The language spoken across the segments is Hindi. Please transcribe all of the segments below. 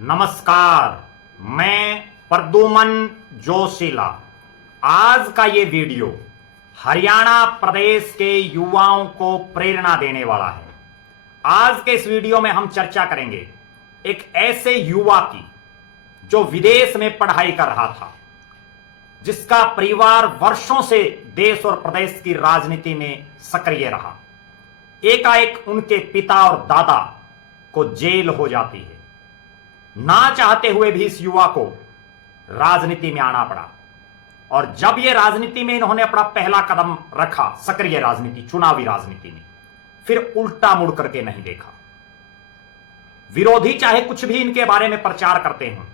नमस्कार, मैं प्रद्युमन जोशीला। आज का ये वीडियो हरियाणा प्रदेश के युवाओं को प्रेरणा देने वाला है। आज के इस वीडियो में हम चर्चा करेंगे एक ऐसे युवा की जो विदेश में पढ़ाई कर रहा था, जिसका परिवार वर्षों से देश और प्रदेश की राजनीति में सक्रिय रहा। एकाएक उनके पिता और दादा को जेल हो जाती है। ना चाहते हुए भी इस युवा को राजनीति में आना पड़ा, और जब यह राजनीति में इन्होंने अपना पहला कदम रखा, सक्रिय राजनीति, चुनावी राजनीति में, फिर उल्टा मुड़ करके नहीं देखा। विरोधी चाहे कुछ भी इनके बारे में प्रचार करते हों,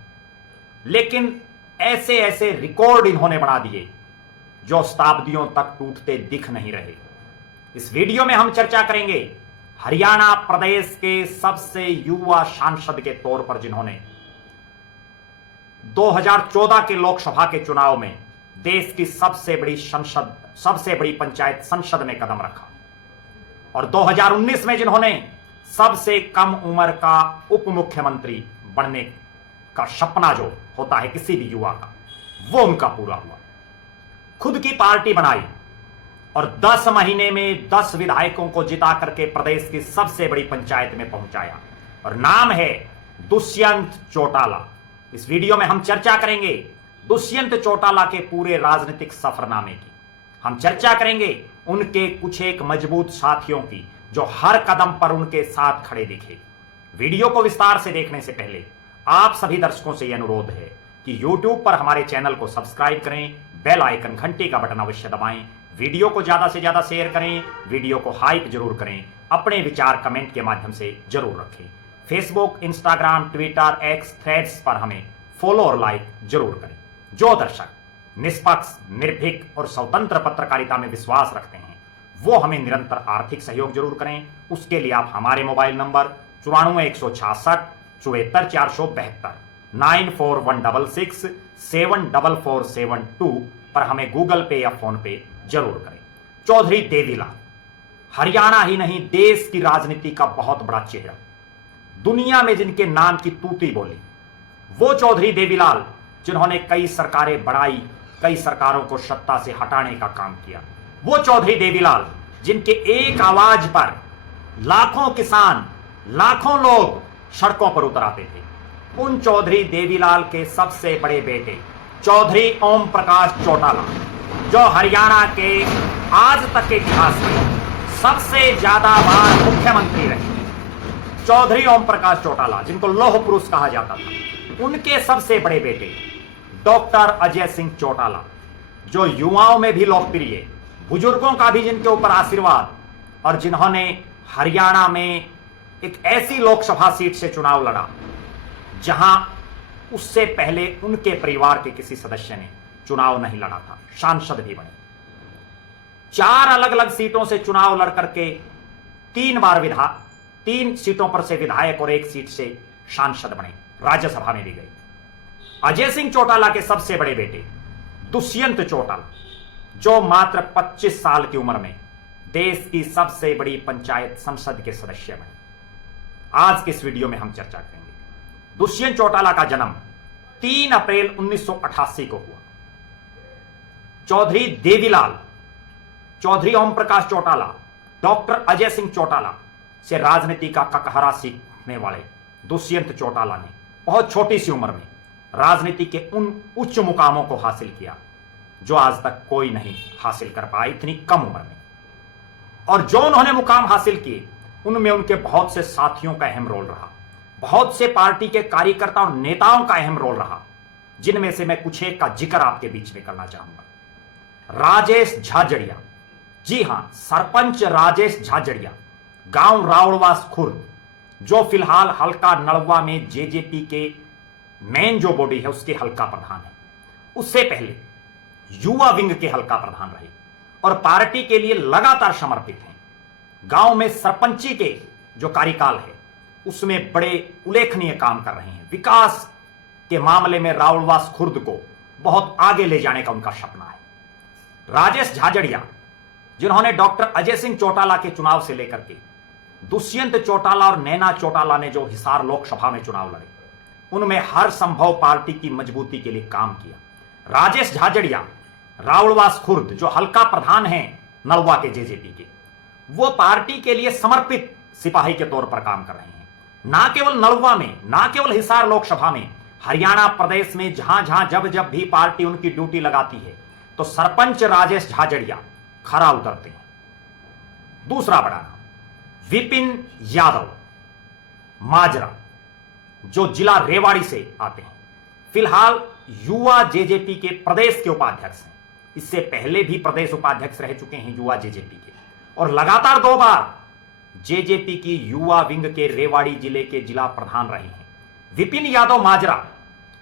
लेकिन ऐसे ऐसे रिकॉर्ड इन्होंने बना दिए जो शताब्दियों तक टूटते दिख नहीं रहे। इस वीडियो में हम चर्चा करेंगे हरियाणा प्रदेश के सबसे युवा सांसद के तौर पर, जिन्होंने 2014 के लोकसभा के चुनाव में देश की सबसे बड़ी पंचायत संसद में कदम रखा, और 2019 में जिन्होंने सबसे कम उम्र का उप मुख्यमंत्री बनने का सपना जो होता है किसी भी युवा का, वो उनका पूरा हुआ। खुद की पार्टी बनाई और 10 महीने में 10 विधायकों को जिता करके प्रदेश की सबसे बड़ी पंचायत में पहुंचाया, और नाम है दुष्यंत चौटाला। इस वीडियो में हम चर्चा करेंगे दुष्यंत चौटाला के पूरे राजनीतिक सफरनामे की। हम चर्चा करेंगे उनके कुछ एक मजबूत साथियों की जो हर कदम पर उनके साथ खड़े दिखे। वीडियो को विस्तार से देखने से पहले आप सभी दर्शकों से यह अनुरोध है कि YouTube पर हमारे चैनल को सब्सक्राइब करें, बेल आइकन घंटी का बटन अवश्य दबाएं, वीडियो को ज्यादा से ज्यादा शेयर करें, वीडियो को हाइप जरूर करें, अपने विचार कमेंट के माध्यम से जरूर रखें। Facebook, Instagram, Twitter, x, threads पर हमें फॉलो और लाइक जरूर करें। जो दर्शक निष्पक्ष, निर्भीक और स्वतंत्र पत्रकारिता में विश्वास रखते हैं, वो हमें निरंतर आर्थिक सहयोग जरूर करें। उसके लिए आप हमारे मोबाइल नंबर 94 166 74 472 94 166 74472 पर हमें गूगल पे या फोन पे जरूर करें। चौधरी देवीलाल हरियाणा ही नहीं, देश की राजनीति का बहुत बड़ा चेहरा, दुनिया में जिनके नाम की तूती बोली, वो चौधरी देवीलाल जिन्होंने कई सरकारें बढ़ाई, कई सरकारों को सत्ता से हटाने का काम किया। वो चौधरी देवीलाल जिनके एक आवाज पर लाखों किसान, लाखों लोग सड़कों पर उतर आते थे। उन चौधरी देवीलाल के सबसे बड़े बेटे चौधरी ओम प्रकाश चौटाला, जो हरियाणा के आज तक के इतिहास में सबसे ज्यादा बार मुख्यमंत्री रहे, चौधरी ओम प्रकाश चौटाला, जिनको लौह पुरुष कहा जाता था, उनके सबसे बड़े बेटे डॉक्टर अजय सिंह चौटाला, जो युवाओं में भी लोकप्रिय, बुजुर्गों का भी जिनके ऊपर आशीर्वाद, और जिन्होंने हरियाणा में एक ऐसी लोकसभा सीट से चुनाव लड़ा जहां उससे पहले उनके परिवार के किसी सदस्य ने चुनाव नहीं लड़ा था, सांसद भी बने। 4 अलग अलग सीटों से चुनाव लड़ करके 3 सीटों पर से विधायक और 1 सीट से सांसद बने, राज्यसभा में भी गए। अजय सिंह चौटाला के सबसे बड़े बेटे दुष्यंत चौटाला, जो मात्र 25 साल की उम्र में देश की सबसे बड़ी पंचायत संसद के सदस्य बने। आज के इस वीडियो में हम चर्चा करेंगे। दुष्यंत चौटाला का जन्म 3 अप्रैल 1988 को हुआ। चौधरी देवीलाल, चौधरी ओम प्रकाश चौटाला, डॉक्टर अजय सिंह चौटाला से राजनीति का ककहरा सीखने वाले दुष्यंत चौटाला ने बहुत छोटी सी उम्र में राजनीति के उन उच्च मुकामों को हासिल किया जो आज तक कोई नहीं हासिल कर पाया इतनी कम उम्र में। और जो उन्होंने मुकाम हासिल किए, उनमें उनके बहुत से साथियों का अहम रोल रहा, बहुत से पार्टी के कार्यकर्ताओं और नेताओं का अहम रोल रहा, जिनमें से मैं कुछ एक का जिक्र आपके बीच में करना चाहूंगा। राजेश झाझड़िया, जी हां, सरपंच राजेश झाझड़िया, गांव रावड़वास खुर्द, जो फिलहाल हल्का नलवा में जेजेपी के मेन जो बॉडी है उसके हल्का प्रधान है। उससे पहले युवा विंग के हल्का प्रधान रहे और पार्टी के लिए लगातार समर्पित हैं। गांव में सरपंची के जो कार्यकाल है उसमें बड़े उल्लेखनीय काम कर रहे हैं। विकास के मामले में रावड़वास खुर्द को बहुत आगे ले जाने का उनका सपना है। राजेश झाझड़िया, जिन्होंने डॉक्टर अजय सिंह चौटाला के चुनाव से लेकर के दुष्यंत चौटाला और नैना चौटाला ने जो हिसार लोकसभा में चुनाव लड़े, उनमें हर संभव पार्टी की मजबूती के लिए काम किया। राजेश झाझड़िया राउलवास खुर्द जो हल्का प्रधान हैं नलवा के जेजेपी के, वो पार्टी के लिए समर्पित सिपाही के तौर पर काम कर रहे हैं। ना केवल नलवा में, ना केवल हिसार लोकसभा में, हरियाणा प्रदेश में जहां जहां जब जब भी पार्टी उनकी ड्यूटी लगाती है तो सरपंच राजेश झाझड़िया खरा उतरते हैं। दूसरा बड़ा नाम विपिन यादव माजरा जो जिला रेवाड़ी से आते हैं, फिलहाल युवा जेजेपी के प्रदेश के उपाध्यक्ष हैं। इससे पहले भी प्रदेश उपाध्यक्ष रह चुके हैं युवा जेजेपी के, और लगातार 2 बार जेजेपी की युवा विंग के रेवाड़ी जिले के जिला प्रधान रहे हैं। विपिन यादव माजरा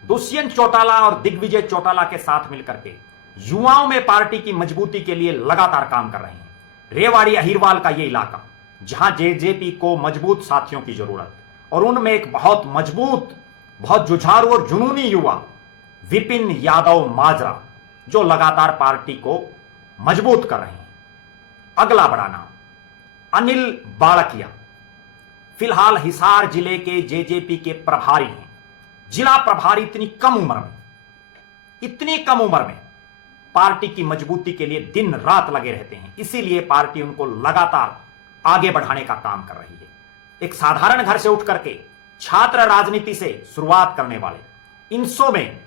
दुष्यंत चौटाला और दिग्विजय चौटाला के साथ मिलकर के युवाओं में पार्टी की मजबूती के लिए लगातार काम कर रहे हैं। रेवाड़ी अहिरवाल का यह इलाका जहां जेजेपी को मजबूत साथियों की जरूरत, और उनमें एक बहुत मजबूत, बहुत जुझारू और जुनूनी युवा विपिन यादव माजरा जो लगातार पार्टी को मजबूत कर रहे हैं। अगला बड़ा नाम अनिल बालकिया, फिलहाल हिसार जिले के जेजेपी के प्रभारी हैं। जिला प्रभारी इतनी कम उम्र में पार्टी की मजबूती के लिए दिन रात लगे रहते हैं, इसीलिए पार्टी उनको लगातार आगे बढ़ाने का काम कर रही है। एक साधारण घर से उठ करके छात्र राजनीति से शुरुआत करने वाले इनसो में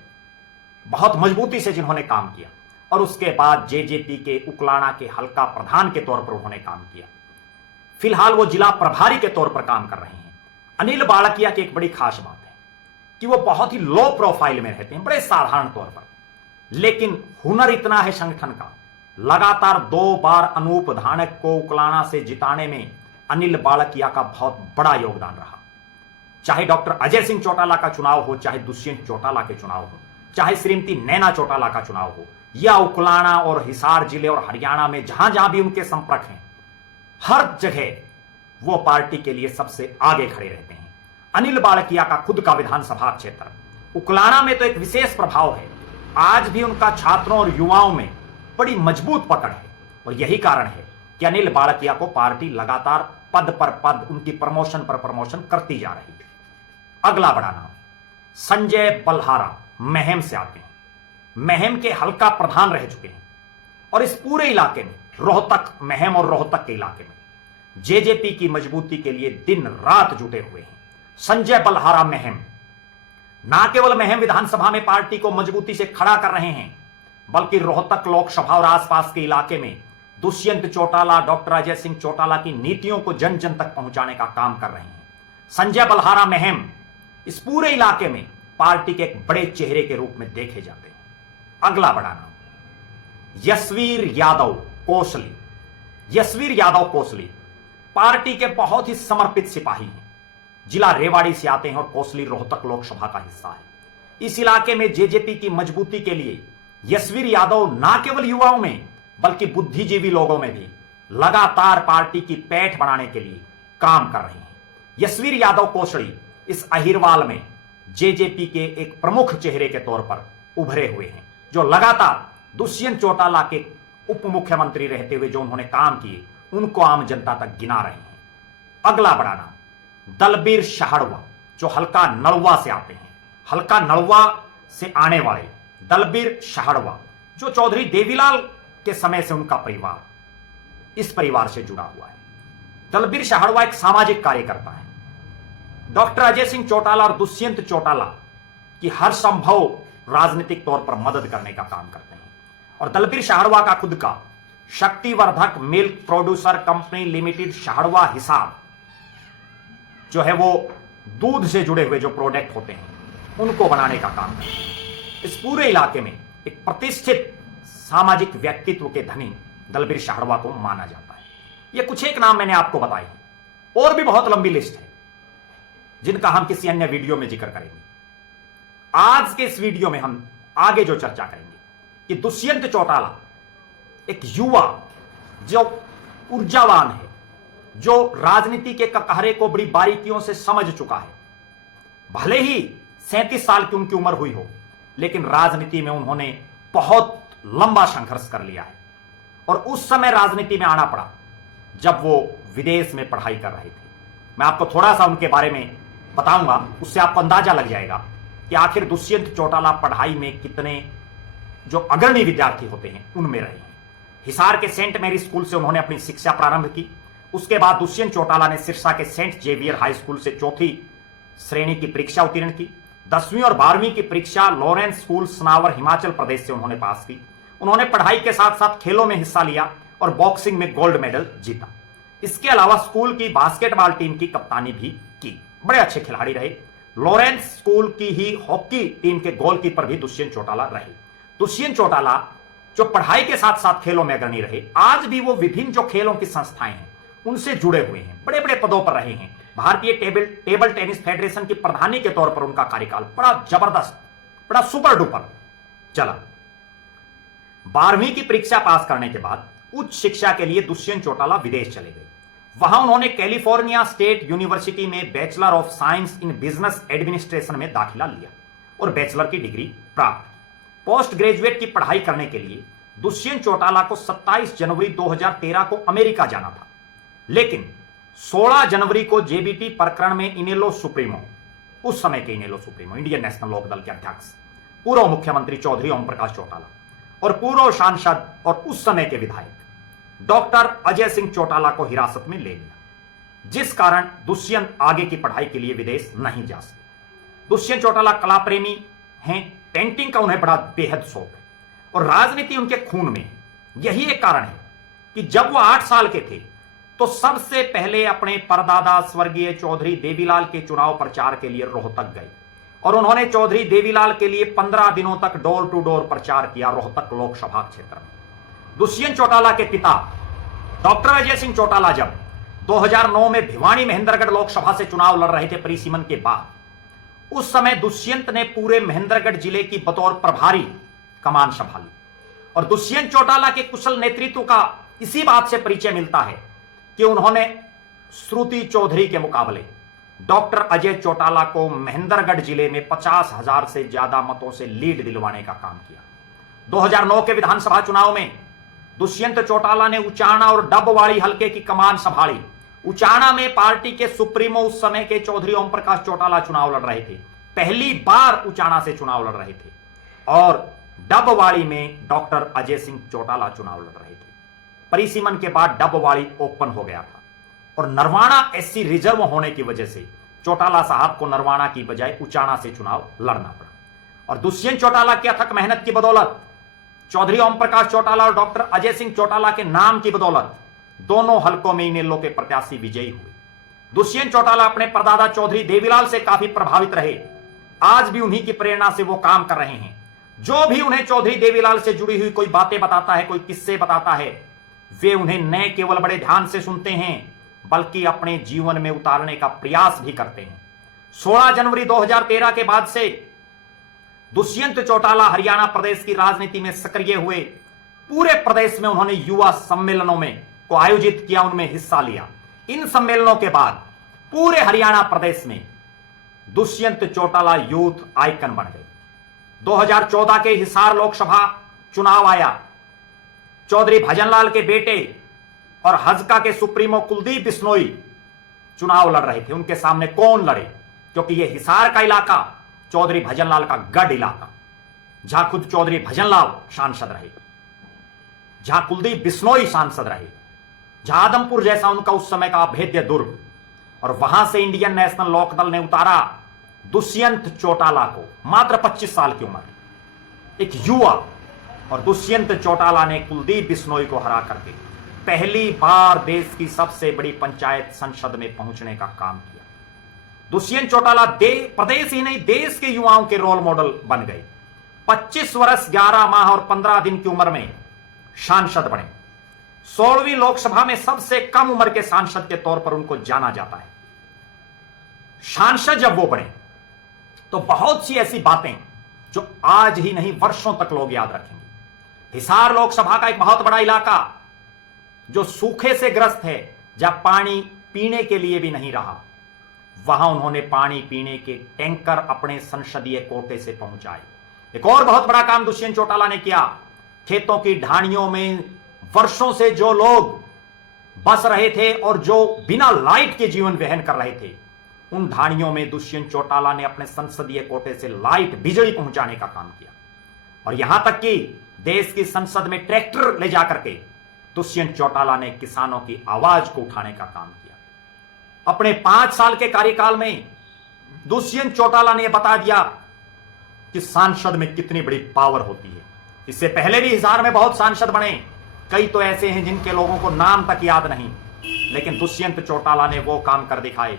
बहुत मजबूती से जिन्होंने काम किया, और उसके बाद जेजेपी के उकलाना के हल्का प्रधान के तौर पर उन्होंने काम किया। फिलहाल वो जिला प्रभारी के तौर पर काम कर रहे हैं। अनिल बालकिया की एक बड़ी खास बात है कि वो बहुत ही लो प्रोफाइल में रहते हैं, बड़े साधारण तौर पर, लेकिन हुनर इतना है संगठन का। लगातार 2 बार अनूप धानक को उकलाना से जिताने में अनिल बालकिया का बहुत बड़ा योगदान रहा। चाहे डॉक्टर अजय सिंह चौटाला का चुनाव हो, चाहे दुष्यंत चौटाला के चुनाव हो, चाहे श्रीमती नैना चौटाला का चुनाव हो, या उकलाना और हिसार जिले और हरियाणा में जहां जहां भी उनके संपर्क हैं, हर जगह वो पार्टी के लिए सबसे आगे खड़े रहते हैं। अनिल बालकिया का खुद का विधानसभा क्षेत्र उकलाना में तो एक विशेष प्रभाव है। आज भी उनका छात्रों और युवाओं में बड़ी मजबूत पकड़ है, और यही कारण है कि अनिल बालकिया को पार्टी लगातार पद पर पद, उनकी प्रमोशन पर प्रमोशन करती जा रही है। अगला बड़ा नाम संजय बल्हारा महम से आते हैं। महम के हल्का प्रधान रह चुके हैं, और इस पूरे इलाके में, रोहतक, महम और रोहतक के इलाके में जेजेपी की मजबूती के लिए दिन रात जुटे हुए हैं। संजय बल्हारा महम ना केवल महम विधानसभा में पार्टी को मजबूती से खड़ा कर रहे हैं, बल्कि रोहतक लोकसभा और आसपास के इलाके में दुष्यंत चौटाला, डॉक्टर अजय सिंह चौटाला की नीतियों को जन जन तक पहुंचाने का काम कर रहे हैं। संजय बल्हारा महम इस पूरे इलाके में पार्टी के एक बड़े चेहरे के रूप में देखे जाते हैं। अगला बड़ा नाम यशवीर यादव कोसली। यशवीर यादव कोसली पार्टी के बहुत ही समर्पित सिपाही हैं। जिला रेवाड़ी से आते हैं और कोसली रोहतक लोकसभा का हिस्सा है। इस इलाके में जेजेपी की मजबूती के लिए यशवीर यादव ना केवल युवाओं में बल्कि बुद्धिजीवी लोगों में भी लगातार पार्टी की पैठ बनाने के लिए काम कर रहे हैं। यशवीर यादव कोसली इस अहिरवाल में जेजेपी के एक प्रमुख चेहरे के तौर पर उभरे हुए हैं, जो लगातार दुष्यंत चौटाला के उप मुख्यमंत्री रहते हुए जो उन्होंने काम किए उनको आम जनता तक गिना रहे हैं। अगला बड़ा नाम दलबीर शाहड़वा जो हल्का नलवा से आते हैं। हल्का नलवा से आने वाले दलबीर शाहड़वा जो चौधरी देवीलाल के समय से उनका परिवार इस परिवार से जुड़ा हुआ है। दलबीर शाहड़वा एक सामाजिक कार्यकर्ता है। डॉक्टर अजय सिंह चौटाला और दुष्यंत चौटाला की हर संभव राजनीतिक तौर पर मदद करने का काम करते हैं। और दलबीर शाहड़वा का खुद का शक्तिवर्धक milk producer company limited Shahadwa Hisar जो है वो दूध से जुड़े हुए जो प्रोडक्ट होते हैं उनको बनाने का काम करते हैं। इस पूरे इलाके में एक प्रतिष्ठित सामाजिक व्यक्तित्व के धनी दलबीर शाहड़वा को माना जाता है। ये कुछ एक नाम मैंने आपको बताए, और भी बहुत लंबी लिस्ट है जिनका हम किसी अन्य वीडियो में जिक्र करेंगे। आज के इस वीडियो में हम आगे जो चर्चा करेंगे कि दुष्यंत चौटाला एक युवा जो ऊर्जावान है, जो राजनीति के ककहरे को बड़ी बारीकियों से समझ चुका है। भले ही 37 साल की उनकी उम्र हुई हो, लेकिन राजनीति में उन्होंने बहुत लंबा संघर्ष कर लिया है। और उस समय राजनीति में आना पड़ा जब वो विदेश में पढ़ाई कर रहे थे। मैं आपको थोड़ा सा उनके बारे में बताऊंगा, उससे आपको अंदाजा लग जाएगा कि आखिर दुष्यंत चौटाला पढ़ाई में कितने जो अग्रणी विद्यार्थी होते हैं उनमें रहे हैं। हिसार के सेंट मैरी स्कूल से उन्होंने अपनी शिक्षा प्रारंभ की। उसके बाद दुष्यंत चौटाला ने सिरसा के सेंट जेवियर हाई स्कूल से चौथी श्रेणी की परीक्षा उत्तीर्ण की। 10वीं और 12वीं की परीक्षा लॉरेंस स्कूल सनावर हिमाचल प्रदेश से उन्होंने पास की। उन्होंने पढ़ाई के साथ साथ खेलों में हिस्सा लिया और बॉक्सिंग में गोल्ड मेडल जीता। इसके अलावा स्कूल की बास्केटबॉल टीम की कप्तानी भी की। बड़े अच्छे खिलाड़ी रहे। लॉरेंस स्कूल की ही हॉकी टीम के गोलकीपर भी दुष्यंत चौटाला रहे। दुष्यंत चौटाला जो पढ़ाई के साथ साथ खेलों में अग्रणी रहे, आज भी वो विभिन्न जो खेलों की संस्थाएं हैं उनसे जुड़े हुए हैं, बड़े बड़े पदों पर रहे हैं। भारतीय टेबल टेनिस फेडरेशन की प्रधानी के तौर पर उनका कार्यकाल बड़ा जबरदस्त, बड़ा सुपर डुपर चला। 12वीं की परीक्षा पास करने के बाद उच्च शिक्षा के लिए दुष्यंत चौटाला विदेश चले गए। वहां उन्होंने कैलिफोर्निया स्टेट यूनिवर्सिटी में bachelor of science in business administration में दाखिला लिया और बैचलर की डिग्री प्राप्त की। पोस्ट ग्रेजुएट की पढ़ाई करने के लिए दुष्यंत चौटाला को 27 जनवरी 2013 को अमेरिका जाना था, लेकिन 16 जनवरी को जेबीटी प्रकरण में इनेलो सुप्रीमो, उस समय के इनेलो सुप्रीमो इंडियन नेशनल लोकदल के अध्यक्ष पूर्व मुख्यमंत्री चौधरी ओम प्रकाश चौटाला और पूर्व सांसद और उस समय के विधायक डॉक्टर अजय सिंह चौटाला को हिरासत में ले लिया, जिस कारण दुष्यंत आगे की पढ़ाई के लिए विदेश नहीं जा सके। दुष्यंत चौटाला कला प्रेमी हैं, पेंटिंग का उन्हें बड़ा बेहद शौक है और राजनीति उनके खून में है। यही एक कारण है कि जब वो 8 साल के थे तो सबसे पहले अपने परदादा स्वर्गीय चौधरी देवीलाल के चुनाव प्रचार के लिए रोहतक गए और उन्होंने चौधरी देवीलाल के लिए 15 दिनों तक डोर टू डोर प्रचार किया रोहतक लोकसभा क्षेत्र में। दुष्यंत चौटाला के पिता डॉक्टर अजय सिंह चौटाला जब 2009 में भिवानी महेंद्रगढ़ लोकसभा से चुनाव लड़ रहे थे परिसीमन के बाद, उस समय दुष्यंत ने पूरे महेंद्रगढ़ जिले की बतौर प्रभारी कमान संभाली और दुष्यंत चौटाला के कुशल नेतृत्व का इसी बात से परिचय मिलता है कि उन्होंने श्रुति चौधरी के मुकाबले डॉक्टर अजय चौटाला को महेंद्रगढ़ जिले में 50,000 से ज्यादा मतों से लीड दिलवाने का काम किया। 2009 के विधानसभा चुनाव में दुष्यंत चौटाला ने उचाना और डबवाड़ी हलके की कमान संभाली। उचाना में पार्टी के सुप्रीमो उस समय के चौधरी ओम प्रकाश चौटाला चुनाव लड़ रहे थे, पहली बार उचाना से चुनाव लड़ रहे थे, और डबवाड़ी में डॉक्टर अजय सिंह चौटाला चुनाव लड़ रहे थे। परिसीमन के बाद डबवाड़ी ओपन हो गया था और नरवाना एससी रिजर्व होने की वजह से चौटाला साहब को नरवाना की बजाय उचाना से चुनाव लड़ना पड़ा और दुष्यंत चौटाला की अथक मेहनत की बदौलत, चौधरी ओम प्रकाश चौटाला और डॉक्टर अजय सिंह चौटाला के नाम की बदौलत दोनों हलकों में इनेलो के प्रत्याशी विजयी हुए। दुष्यंत चौटाला अपने परदादा चौधरी देवीलाल से काफी प्रभावित रहे। आज भी उन्हीं की प्रेरणा से वो काम कर रहे हैं। जो भी उन्हें चौधरी देवीलाल से जुड़ी हुई कोई बातें बताता है, कोई किस्से बताता है, वे उन्हें न केवल बड़े ध्यान से सुनते हैं बल्कि अपने जीवन में उतारने का प्रयास भी करते हैं। 16 जनवरी 2013 के बाद से दुष्यंत चौटाला हरियाणा प्रदेश की राजनीति में सक्रिय हुए। पूरे प्रदेश में उन्होंने युवा सम्मेलनों में को आयोजित किया, उनमें हिस्सा लिया। इन सम्मेलनों के बाद पूरे हरियाणा प्रदेश में दुष्यंत चौटाला यूथ आइकन बन गए। 2014 के हिसार लोकसभा चुनाव आया। चौधरी भजनलाल के बेटे और हजका के सुप्रीमो कुलदीप बिश्नोई चुनाव लड़ रहे थे। उनके सामने कौन लड़े, क्योंकि यह हिसार का इलाका चौधरी भजनलाल का गढ़ इलाका, जहां खुद चौधरी भजनलाल सांसद रहे, जहां कुलदीप बिश्नोई सांसद रहे, जहां आदमपुर जैसा उनका उस समय का अभेद्य दुर्ग, और वहां से इंडियन नेशनल लोकदल ने उतारा दुष्यंत चौटाला को, मात्र 25 साल की उम्र, एक युवा, और दुष्यंत चौटाला ने कुलदीप बिश्नोई को हरा करके पहली बार देश की सबसे बड़ी पंचायत संसद में पहुंचने का काम किया। दुष्यंत चौटाला प्रदेश ही नहीं देश के युवाओं के रोल मॉडल बन गए। 25 वर्ष 11 माह और 15 दिन की उम्र में सांसद बने। 16वीं लोकसभा में सबसे कम उम्र के सांसद के तौर पर उनको जाना जाता है। सांसद जब वो बने तो बहुत सी ऐसी बातें जो आज ही नहीं वर्षों तक लोग याद रखेंगे। हिसार लोकसभा का एक बहुत बड़ा इलाका जो सूखे से ग्रस्त है, जहां पानी पीने के लिए भी नहीं रहा, वहां उन्होंने पानी पीने के टैंकर अपने संसदीय कोटे से पहुंचाए। एक और बहुत बड़ा काम दुष्यंत चौटाला ने किया। खेतों की ढाणियों में वर्षों से जो लोग बस रहे थे और जो बिना लाइट के जीवन वहन कर रहे थे, उन ढाणियों में दुष्यंत चौटाला ने अपने संसदीय कोटे से लाइट बिजली पहुंचाने का काम किया और यहां तक कि देश की संसद में ट्रैक्टर ले जाकर के दुष्यंत चौटाला ने किसानों की आवाज को उठाने का काम किया। अपने 5 साल के कार्यकाल में दुष्यंत चौटाला ने यह बता दिया कि सांसद में कितनी बड़ी पावर होती है। इससे पहले भी हिसार में बहुत सांसद बने, कई तो ऐसे हैं जिनके लोगों को नाम तक याद नहीं, लेकिन दुष्यंत चौटाला ने वो काम कर दिखाए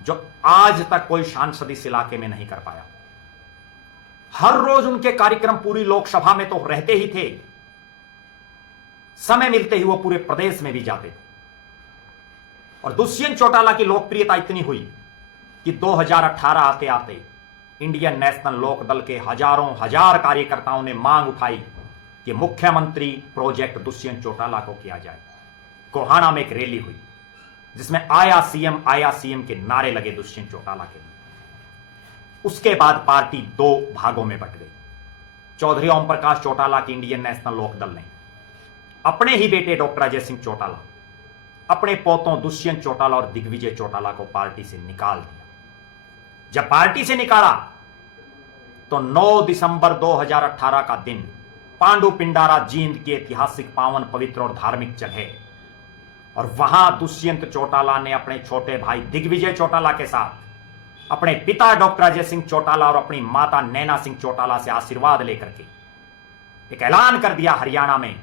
जो आज तक कोई सांसद इस इलाके में नहीं कर पाया। हर रोज उनके कार्यक्रम पूरी लोकसभा में तो रहते ही थे, समय मिलते ही वो पूरे प्रदेश में भी जाते थे। और दुष्यंत चौटाला की लोकप्रियता इतनी हुई कि 2018 आते आते इंडियन नेशनल लोक दल के हजारों हजार कार्यकर्ताओं ने मांग उठाई कि मुख्यमंत्री प्रोजेक्ट दुष्यंत चौटाला को किया जाए। कोहाना में एक रैली हुई जिसमें आया सीएम के नारे लगे दुष्यंत चौटाला के लिए। उसके बाद पार्टी 2 भागों में बंट गई। चौधरी ओम प्रकाश चौटाला की इंडियन नेशनल लोक दल ने अपने ही बेटे डॉक्टर अजय सिंह चौटाला, अपने पोतों दुष्यंत चौटाला और दिग्विजय चौटाला को पार्टी से निकाल दिया। जब पार्टी से निकाला तो 9 दिसंबर 2018 का दिन पांडु पिंडारा जींद की ऐतिहासिक पावन पवित्र और धार्मिक जगह, और वहां दुष्यंत चौटाला ने अपने छोटे भाई दिग्विजय चौटाला के साथ अपने पिता डॉक्टर अजय सिंह चौटाला और अपनी माता नैना सिंह चौटाला से आशीर्वाद लेकर के एक ऐलान कर दिया हरियाणा में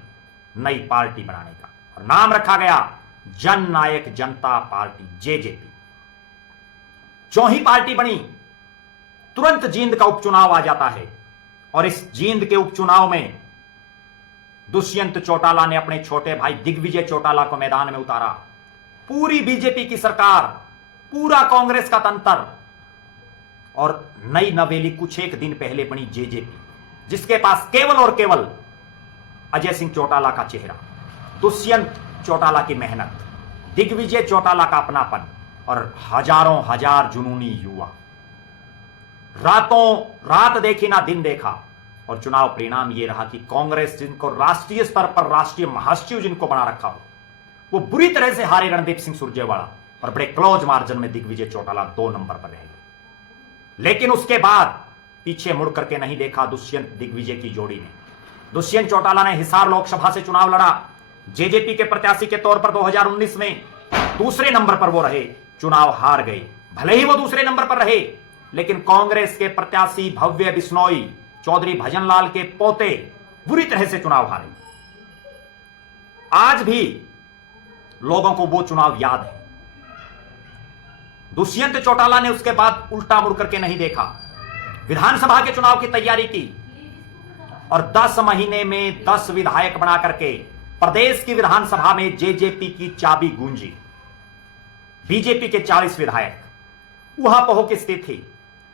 नई पार्टी बनाने का, और नाम रखा गया जन नायक जनता पार्टी जेजेपी। जो ही पार्टी बनी तुरंत जींद का उपचुनाव आ जाता है, और इस जींद के उपचुनाव में दुष्यंत चौटाला ने अपने छोटे भाई दिग्विजय चौटाला को मैदान में उतारा। पूरी बीजेपी की सरकार, पूरा कांग्रेस का तंत्र, और नई नवेली कुछ एक दिन पहले बनी जेजेपी, जिसके पास केवल और केवल अजय सिंह चौटाला का चेहरा, दुष्यंत चौटाला की मेहनत, दिग्विजय चौटाला का अपनापन और हजारों हजार जुनूनी युवा। रातों रात देखी ना दिन देखा, और चुनाव परिणाम यह रहा कि कांग्रेस, जिनको राष्ट्रीय स्तर पर राष्ट्रीय महासचिव जिनको बना रखा हो, वो बुरी तरह से हारे रणदीप सिंह सुरजेवाला, और बड़े क्लोज मार्जिन में दिग्विजय चौटाला 2 नंबर पर रह गए। लेकिन उसके बाद पीछे मुड़ करके नहीं देखा दुष्यंत दिग्विजय की जोड़ी ने। दुष्यंत चौटाला ने हिसार लोकसभा से चुनाव लड़ा, जेजेपी के प्रत्याशी के तौर पर 2019 में दूसरे नंबर पर वो रहे, चुनाव हार गए। भले ही वो दूसरे नंबर पर रहे, लेकिन कांग्रेस के प्रत्याशी भव्य बिश्नोई, चौधरी भजनलाल के पोते, बुरी तरह से चुनाव हारे। आज भी लोगों को वो चुनाव याद है। दुष्यंत चौटाला ने उसके बाद उल्टा मुड़ करके नहीं देखा, विधानसभा के चुनाव की तैयारी की, और 10 महीने में 10 विधायक बना करके प्रदेश की विधानसभा में जेजेपी की चाबी गूंजी। बीजेपी के 40 विधायक वहां पहो की स्थिति थी।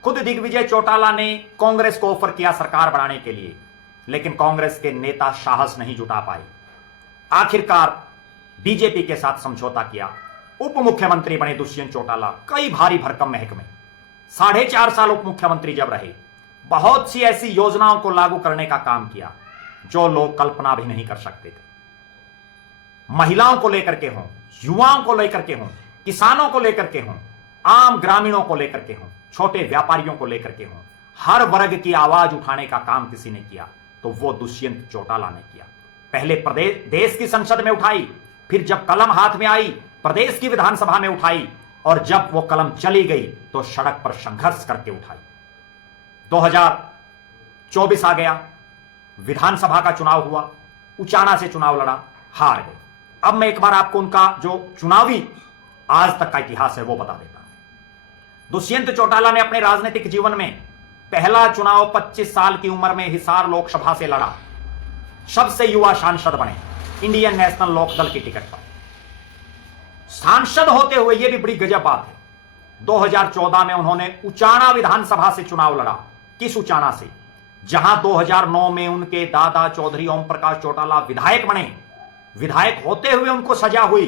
खुद दिग्विजय चौटाला ने कांग्रेस को ऑफर किया सरकार बनाने के लिए, लेकिन कांग्रेस के नेता साहस नहीं जुटा पाए। आखिरकार बीजेपी के साथ समझौता किया। उप मुख्यमंत्री बने दुष्यंत चौटाला, कई भारी भरकम महकमे, 4.5 साल उप मुख्यमंत्री जब रहे, बहुत सी ऐसी योजनाओं को लागू करने का काम किया जो लोग कल्पना भी नहीं कर सकते थे। महिलाओं को लेकर के हों, युवाओं को लेकर के हों, किसानों को लेकर के हों, आम ग्रामीणों को लेकर के हों, छोटे व्यापारियों को लेकर के हों, हर वर्ग की आवाज उठाने का काम किसी ने किया तो वो दुष्यंत चौटाला ने किया। पहले प्रदेश देश की संसद में उठाई, फिर जब कलम हाथ में आई प्रदेश की विधानसभा में उठाई, और जब वो कलम चली गई तो सड़क पर संघर्ष करके उठाई। 2024 आ गया, विधानसभा का चुनाव हुआ, उचाना से चुनाव लड़ा, हार गए। अब मैं एक बार आपको उनका जो चुनावी आज तक का इतिहास है वो बता देता हूं। दुष्यंत चौटाला ने अपने राजनीतिक जीवन में पहला चुनाव 25 साल की उम्र में हिसार लोकसभा से लड़ा, सबसे युवा सांसद बने इंडियन नेशनल लोक दल की टिकट पर। सांसद होते हुए यह भी बड़ी गजब बात है, 2014 में उन्होंने उचाना विधानसभा से चुनाव लड़ा। किस उचाना से? जहां 2009 में उनके दादा चौधरी ओम प्रकाश चौटाला विधायक बने। विधायक होते हुए उनको सजा हुई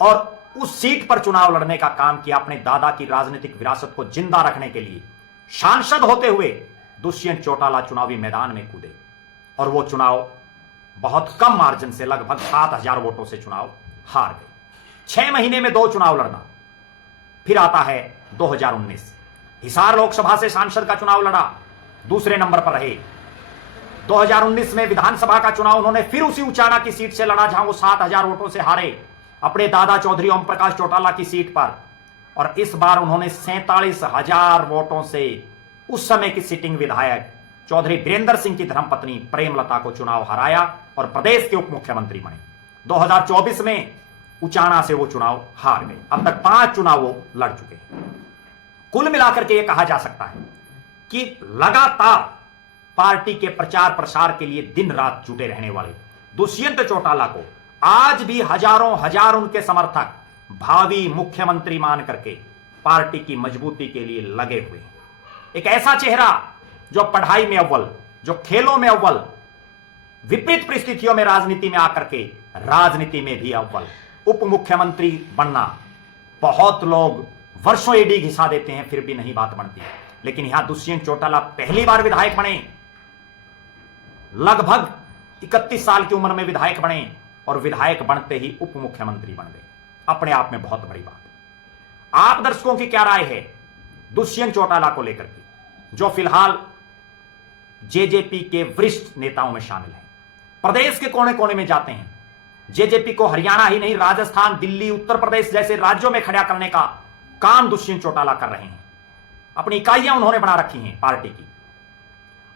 और उस सीट पर चुनाव लड़ने का काम किया अपने दादा की राजनीतिक विरासत को जिंदा रखने के लिए। सांसद होते हुए दुष्यंत चौटाला चुनावी मैदान में कूदे और वो चुनाव बहुत कम मार्जिन से, लगभग 7,000 वोटों से चुनाव हार गए। 6 महीने में 2 चुनाव लड़ना। फिर आता है 2019 हिसार लोकसभा से सांसद का चुनाव लड़ा, दूसरे नंबर पर रहे। 2019 में विधानसभा का चुनाव उन्होंने फिर उसी उचाना की सीट से लड़ा जहां वो 7,000 वोटों से हारे अपने दादा चौधरी ओम प्रकाश चौटाला की सीट पर। और इस बार उन्होंने 47,000 वोटों से उस समय की सिटिंग विधायक चौधरी वीरेंद्र सिंह की धर्मपत्नी प्रेमलता को चुनाव हराया और प्रदेश के उप मुख्यमंत्री बने। 2024 में उचाना से वो चुनाव हार गए। अब तक 5 चुनाव वो लड़ चुके हैं। कुल मिलाकर के ये कहा जा सकता है कि लगातार पार्टी के प्रचार प्रसार के लिए दिन रात जुटे रहने वाले दुष्यंत चौटाला को आज भी हजारों हजार उनके समर्थक भावी मुख्यमंत्री मान करके पार्टी की मजबूती के लिए लगे हुए हैं। एक ऐसा चेहरा जो पढ़ाई में अव्वल, जो खेलों में अव्वल, विपरीत परिस्थितियों में राजनीति में आकर के राजनीति में भी अव्वल, उप मुख्यमंत्री बनना। बहुत लोग वर्षों एडी घिसा देते हैं फिर भी नहीं बात बनती, लेकिन यहां दुष्यंत चौटाला पहली बार विधायक बने, लगभग 31 साल की उम्र में विधायक बने और विधायक बनते ही उप मुख्यमंत्री बन गए। अपने आप में बहुत बड़ी बात। आप दर्शकों की क्या राय है दुष्यंत चौटाला को लेकर के, जो फिलहाल जेजेपी के वरिष्ठ नेताओं में शामिल हैं, प्रदेश के कोने कोने में जाते हैं, जेजेपी को हरियाणा ही नहीं राजस्थान, दिल्ली, उत्तर प्रदेश जैसे राज्यों में खड़ा करने का काम दुष्यंत चौटाला कर रहे हैं। अपनी इकाइयां उन्होंने बना रखी हैं पार्टी की।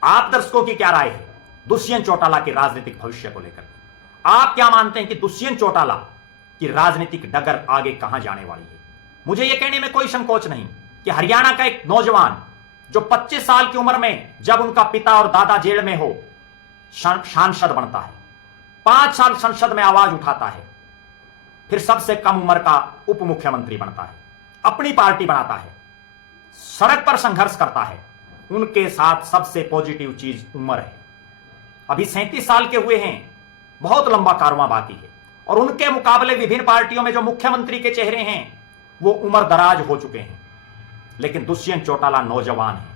आप दर्शकों की क्या राय है दुष्यंत चौटाला के राजनीतिक भविष्य को लेकर? आप क्या मानते हैं कि दुष्यंत चौटाला की राजनीतिक डगर आगे कहां जाने वाली है? मुझे यह कहने में कोई संकोच नहीं कि हरियाणा का एक नौजवान जो 25 साल की उम्र में जब उनका पिता और दादा जेल में हो सांसद बनता है, 5 साल संसद में आवाज उठाता है, फिर सबसे कम उम्र का उप मुख्यमंत्री बनता है, अपनी पार्टी बनाता है, सड़क पर संघर्ष करता है। उनके साथ सबसे पॉजिटिव चीज उम्र है। अभी 37 साल के हुए हैं, बहुत लंबा कारवां बाकी है। और उनके मुकाबले विभिन्न पार्टियों में जो मुख्यमंत्री के चेहरे हैं वो उम्र दराज हो चुके हैं, लेकिन दुष्यंत चौटाला नौजवान है,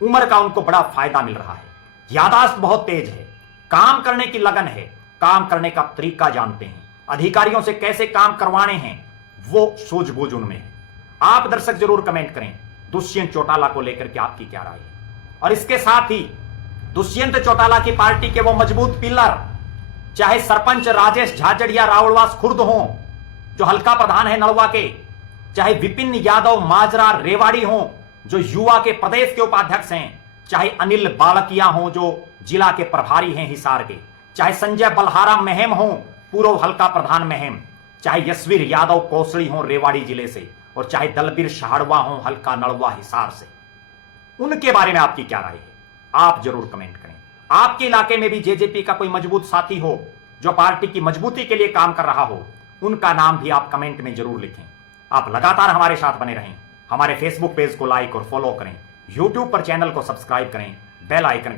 उम्र का उनको बड़ा फायदा मिल रहा है। यादाश्त बहुत तेज है, काम करने की लगन है, काम करने का तरीका जानते हैं, अधिकारियों से कैसे काम करवाने हैं वो सूझबूझ उनमें है। आप दर्शक जरूर कमेंट करें दुष्यंत चौटाला को लेकर के आपकी क्या राय है। और इसके साथ ही दुष्यंत चौटाला की पार्टी के वो मजबूत पिलर, चाहे सरपंच राजेश झाझड़िया रावलवास खुर्द हो जो हल्का प्रधान है नलवा के, चाहे विपिन यादव माजरा रेवाड़ी हो जो युवा के प्रदेश के उपाध्यक्ष हैं, चाहे अनिल बालकिया हो जो जिला के प्रभारी हैं हिसार के, चाहे संजय बलहारा महम हो पूर्व हल्का प्रधान महम, चाहे यशवीर यादव कौसड़ी हो रेवाड़ी जिले से, और चाहे दलबीर शहाड़वा हो हल्का नलवा हिसार से। उनके बारे में आपकी क्या राय है आप जरूर कमेंट करें। आपके इलाके में भी जेजेपी का कोई मजबूत साथी हो जो पार्टी की मजबूती के लिए काम कर रहा हो, उनका नाम भी आप कमेंट में जरूर लिखें। आप लगातार हमारे साथ बने रहें। हमारे फेसबुक पेज को लाइक और फॉलो करें, यूट्यूब पर चैनल को सब्सक्राइब करें, बेल आइकन